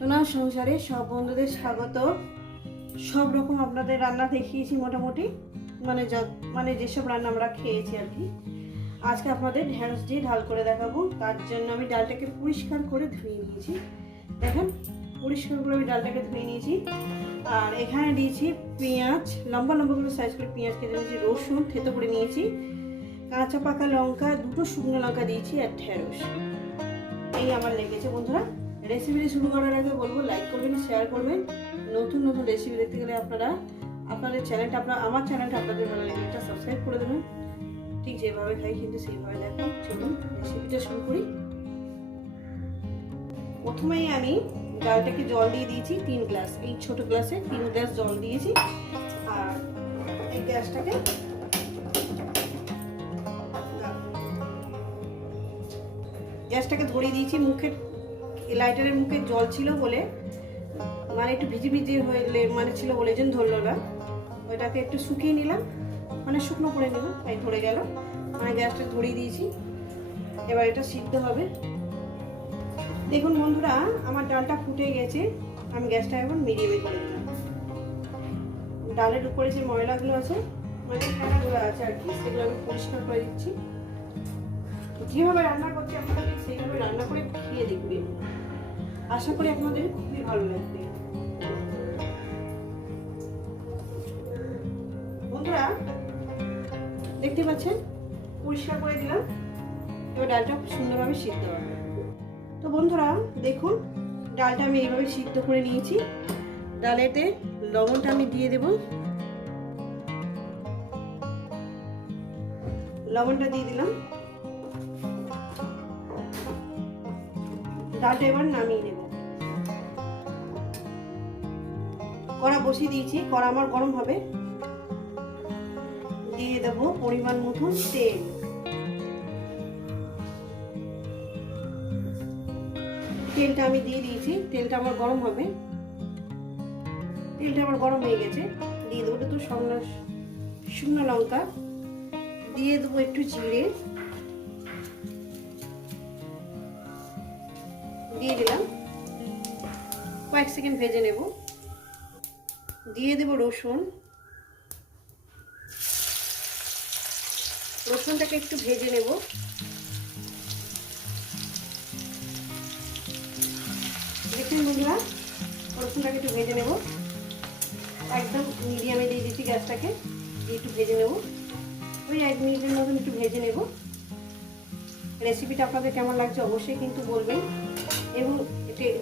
সোনার সংসারে সব বন্ধুদের স্বাগত। সব রকম আপনাদের রান্না দেখিয়েছি মোটামুটি। মানে মানে যেসব রান্না আমরা খেয়েছি আর কি। আজকে আপনাদের ঢ্যাঁড়স দিয়ে ঢাল করে দেখাবো। তার জন্য আমি ডালটাকে পরিষ্কার করে ধুয়ে নিয়েছি। দেখেন, পরিষ্কার করে আমি ডালটাকে ধুয়ে নিয়েছি। আর এখানে দিয়েছি পেঁয়াজ, লম্বা লম্বা করে সাইজ করে পেঁয়াজ কেটে নিয়েছি, রসুন থেতো করে নিয়েছি, কাঁচা পাকা লঙ্কা, দুটো শুকনো লঙ্কা দিয়েছি, আর ঢেঁড়স এই আমার লেগেছে বন্ধুরা। রেসিপিটি শুরু করার আগে বলব লাইক করবেন শেয়ার করবেন। নতুন নতুন রেসিপি দেখতে গেলে আপনারা আপনাদের চ্যানেলটা আপনার, আমার চ্যানেলটা আপনাদের ভালো লাগে এটা সাবস্ক্রাইব করে দেবেন। ঠিক যেভাবে খাই, কিন্তু সেইভাবে দেখো, চলুন রেসিপিটা শুরু করি। প্রথমেই আমি ডালটাকে জল দিয়ে দিয়েছি তিন গ্লাস এই ছোট গ্লাসে তিন গ্লাস জল দিয়েছি। আর এই গ্যাসটাকে গ্যাসটাকে ধরিয়ে দিয়েছি মুখে লাইটারের মুখে জল ছিল বলে মানে একটু ভিজি ভিজি হয়ে মানে ছিল বলে জন্য ধরলো না। ওইটাকে একটু শুকিয়ে নিলাম মানে শুকনো করে নিলাম তাই ধরে গেল। মানে গ্যাসটা ধরিয়ে দিয়েছি। এবার এটা সিদ্ধ হবে। দেখুন বন্ধুরা, আমার ডালটা ফুটে গেছে। আমি গ্যাসটা এখন মিডিয়ামে করে দিলাম। ডালের উপরে যে ময়লাগুলো আছে মানে আছে আর কি, সেগুলো আমি পরিষ্কার করে দিচ্ছি। যেভাবে রান্না করছি, আপনাদের সেইভাবে রান্না করে খেয়ে দেখবেন। আশা করি আপনাদের খুবই ভালো লাগবে। বন্ধুরা, দেখতে পাচ্ছেন? পরিষ্কার করে দিলাম। এবার ডালটা খুব সুন্দরভাবে সিদ্ধ হবে। তো বন্ধুরা, দেখুন, ডালটা আমি এইভাবে সিদ্ধ করে নিয়েছি। ডালেতে লবণটা আমি দিয়ে দেব। লবণটা দিয়ে দিলাম। ডালটা এবার নামিয়ে নেব। কড়া বসিয়ে দিয়েছি, কড়া আমার গরম হবে। দিয়ে দেব পরিমাণ মতন তেল। তেলটা আমি দিয়ে দিয়েছি, তেলটা আমার গরম হবে। তেলটা আমার গরম হয়ে গেছে। দিয়ে দেবো একটু শুকনো শুকনো লঙ্কা। দিয়ে দেবো একটু জিরে। দিয়ে দিলাম। কয়েক সেকেন্ড ভেজে নেব। দিয়ে দেব রসুন। রসুনটাকে একটু ভেজে নেব। দেখুন বন্ধুরা, রসুনটাকে একটু ভেজে নেব। একদম মিডিয়ামে দিয়ে দিচ্ছি গ্যাসটাকে, দিয়ে একটু ভেজে নেব। ওই এক মিনিটের মতন একটু ভেজে নেব। রেসিপিটা আপনাদের কেমন লাগছে অবশ্যই কিন্তু বলবেন। এবং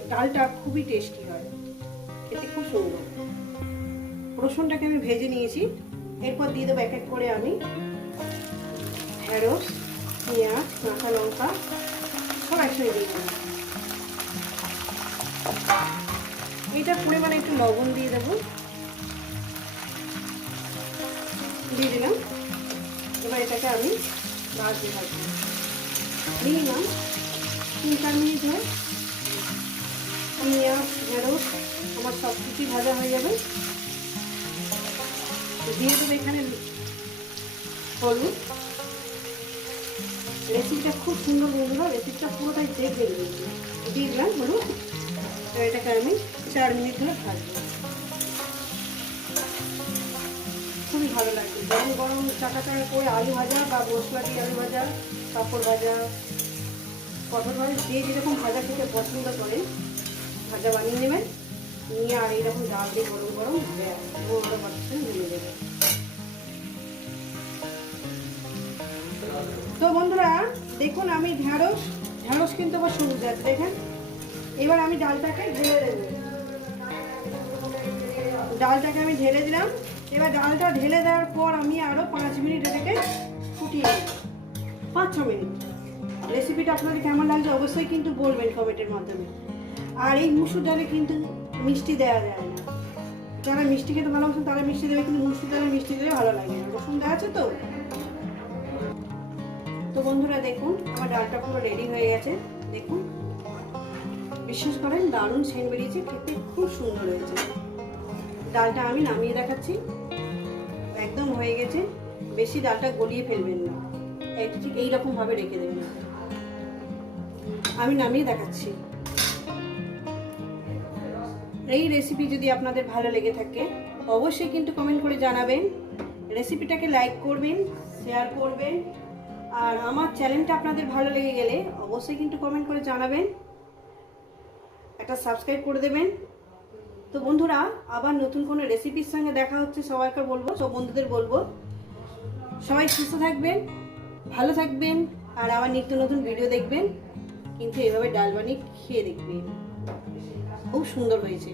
ডালটা খুবই টেস্টি হয়। খেতে খুব সুন্দর। রসুনটাকে আমি ভেজে নিয়েছি। এরপর দিয়ে দেবো এক এক করে আমি। ঢেঁড়স, পেঁয়াজ কাঁচা লঙ্কা, সব একসঙ্গে দিয়ে দেবো। এটার পরিমাণে একটু লবণ দিয়ে দেবো। দিয়ে দিলাম। এবার এটাকে আমি ভাজতে থাকব। মিনিমাম তিন চার মিনিট হয় পেঁয়াজ, ঢেঁড়স, আমার সব কিছুই ভাজা হয়ে যাবে। দিয়ে দেবো এখানে হলুদ। রেসিপিটা খুব সুন্দর বন্ধুরা রেসিপিটা পুরোটাই দেখবে দিয়ে দিলাম হলুদ। তো এটাকে আমি চার মিনিট ধরে ভাজবো। খুবই ভালো লাগবে গরম গরম চাকা চাকা করে আলু ভাজা বা মশলা দিয়ে আলু ভাজা, পাঁপড় ভাজা, পটল ভাজা, যে যেরকম ভাজা খেতে পছন্দ করে, ভাজা বানিয়ে নেবেন। নিয়ে আর এইরকম ডাল দিয়ে গরম গরম নেমে দেবে। তো বন্ধুরা, দেখুন আমি ঢ্যাঁড়স ঢ্যাঁড়স কিন্তু আবার সবুজ আছে, দেখেন। এবার আমি ডালটাকে ঢেলে দেবো। ডালটাকে আমি ঢেলে দিলাম। এবার ডালটা ঢেলে দেওয়ার পর আমি আরও পাঁচ মিনিট এটাকে ফুটিয়ে নেব। পাঁচ, ছ মিনিট। রেসিপিটা আপনাদের কেমন লাগছে অবশ্যই কিন্তু বলবেন কমেন্টের মাধ্যমে। আর এই মুসুর ডালে কিন্তু মিষ্টি দেওয়া যায় না। যারা মিষ্টি খেতে ভালোবাসেন, তারা মিষ্টি দেবে, কিন্তু ডালে মিষ্টি দিলে ভালো লাগে না। রসুন দেওয়া আছে তো? তো বন্ধুরা দেখুন, আমার ডালটা পুরো রেডি হয়ে গেছে। দেখুন, বিশ্বাস করেন, দারুণ সেন বেরিয়েছে, খেতে খুব সুন্দর হয়েছে। ডালটা আমি নামিয়ে দেখাচ্ছি। একদম হয়ে গেছে। বেশি ডালটা গলিয়ে ফেলবেন না। ঠিক এইরকমভাবে রেখে দেবেন। আমি নামিয়ে দেখাচ্ছি। এই রেসিপি যদি আপনাদের ভালো লেগে থাকে, অবশ্যই কিন্তু কমেন্ট করে জানাবেন। রেসিপিটাকে লাইক করবেন শেয়ার করবেন, আর আমার চ্যানেলটা আপনাদের ভালো লেগে গেলে অবশ্যই কিন্তু কমেন্ট করে জানাবেন। একটা সাবস্ক্রাইব করে দেবেন। তো বন্ধুরা, আবার নতুন কোনো রেসিপির সঙ্গে দেখা হচ্ছে, সবাইকে বলব, সব বন্ধুদের বলব। সবাই সুস্থ থাকবেন, ভালো থাকবেন, আর আবার নিত্য নতুন ভিডিও দেখবেন। কিন্তু এভাবে ডাল বানিয়ে খেয়ে দেখবেন। খুব সুন্দর হয়েছে।